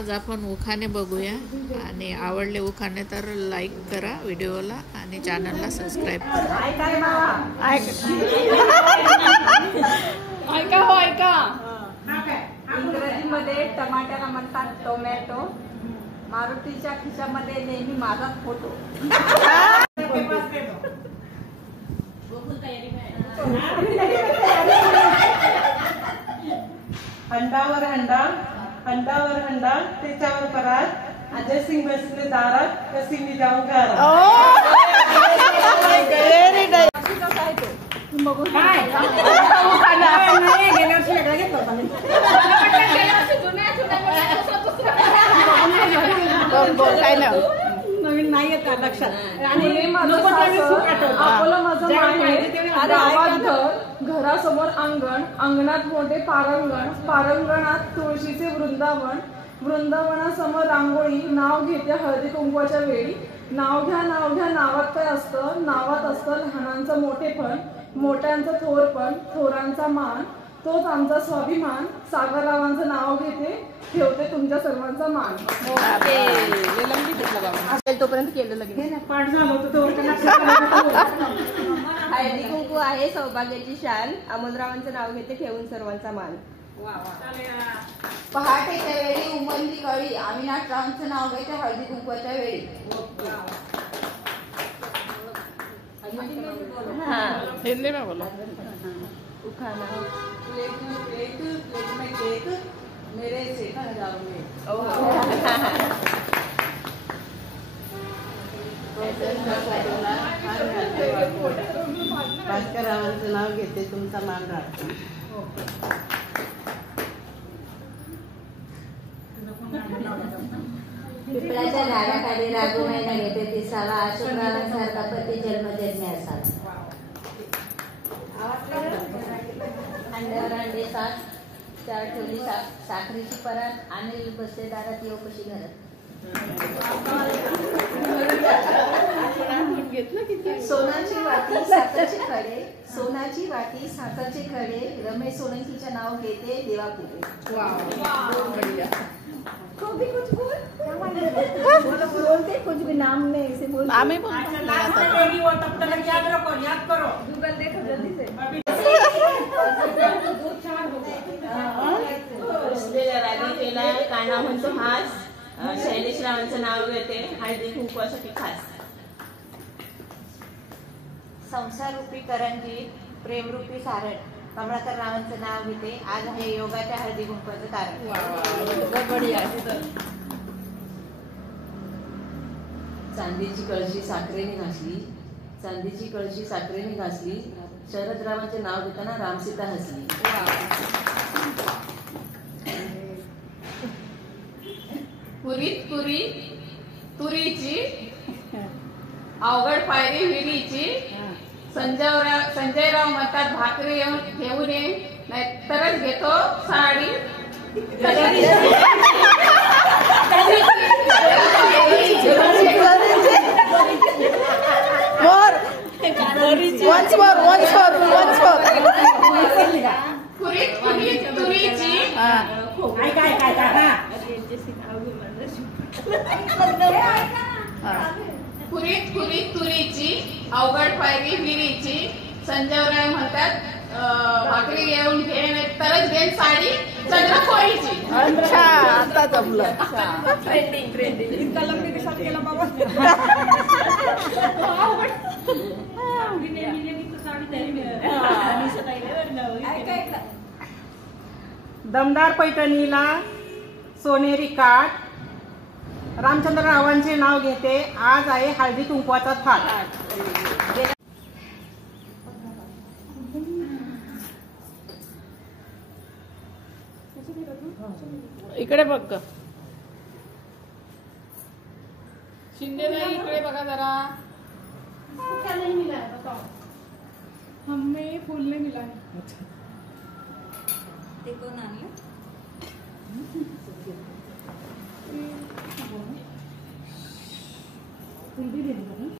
आज आपण उखाणे बघूया आणि आवडले उखाणे तर लाईक करा व्हिडिओला आणि चॅनलला सबस्क्राईब करा. ऐका हो ऐका. इंग्रजीमध्ये टमाट्याला म्हणतात टोमॅटो. मारुतीच्या खिशामध्ये नेहमी माझाच फोटो. हंडावर हंडा, हंडावर हंडा, त्याच्यावर परात, अजय सिंग बसले दारात, कशी मी जाऊ घरात. नवीन नाही येत लक्षात. आपलं माझं गावात घर, घरासमोर अंगण, अंगणात मोठे पारंगण, पारंगणात तुळशीचे वृंदावन, वृंदावनासमोर रांगोळी, नाव घेते हळदी कुंकवाच्या वेळी. नाव घ्या नावात काय असतं, नावात असतं लहानांचं मोठेपण, मोठ्यांचं थोरपण, थोरांचा मान, तोच आमचा स्वाभिमान. सागररावांचं नाव घेते, ठेवते तुमच्या सर्वांचा मान. तोपर्यंत केलं लगेच. पाठ झालं होतं हळदी कुंकू आहे सौभाग्याची शान, अमोलरावांचं नाव घेते ठेवून सर्वांचा मान. पहाटेच्या वेळी उमलली कळी, अविनाशरावांचं नाव घेते हळदी कुंकवाच्या वेळी. हिंदी में बोलो. उखाणा मेरे शेखर जाऊंगे. भास्कररावांचं नाव घेते तुमचा मान राखतो. पिपळाच्या झाडाखाली राघुमाईला घेते तिसावा, अशोकरावांसारखा पती जन्मजन्मी असावा. अंड्यावर अंडे सात, चार ठेवली साखरेची परात, आणि बसते दारात येऊ कशी घरात. सोनाची वाटी साखरचे खडे, सोनाची वाटी साखरचे खडे, रमेश सोलंकीचे नाव घेते देवा पुढे. बोलते कुछ भी नाम नहीं इसे बोल. आम्ही याद करो गूगल देखो जल्दी से. राधिकेला काना म्हणतो हास, शैलेशरावांचं नाव घेते हळदी कुंकवासाठी खास. संसार रूपी करंजी, प्रेमरूपी सारण, कमळाकर रावांचं नाव घेते. आज आहे योगाच्या हळदी कुंकवाचं कारण. चांदीची कळशी साखरेने घासली, चांदीची कळशी साखरेने घासली, शरदरावांचे नाव घेताना रामसीता हसली. पुरीत पुरी तुरीची, अवघड पायरी विहिरीची. संजयराव म्हणतात भाकरी येऊन घेऊन ये, नाही तरच घेतो साडी. पुरीत पुरी तुरीची, पुरीत पुरी तुरीची, अवघड पायरी विहिरीची. संजयराव म्हणतात भाकरी घेऊन घे, नाही तरच घेईन साडी चंद्रकोळीची. अच्छा, आता जमलं. इतका लंबी दिवसात केला बाबा. दमदार पैठणीला सोनेरी काठ, रामचंद्ररावांचे नाव घेते आज आहे हळदी कुंकवाचा थाट. इकडे बघ. शिंदेताई इकडे बघा जरा. हमें फूल नहीं मिला है. ते कोण आणलं? फूल भी दे दो.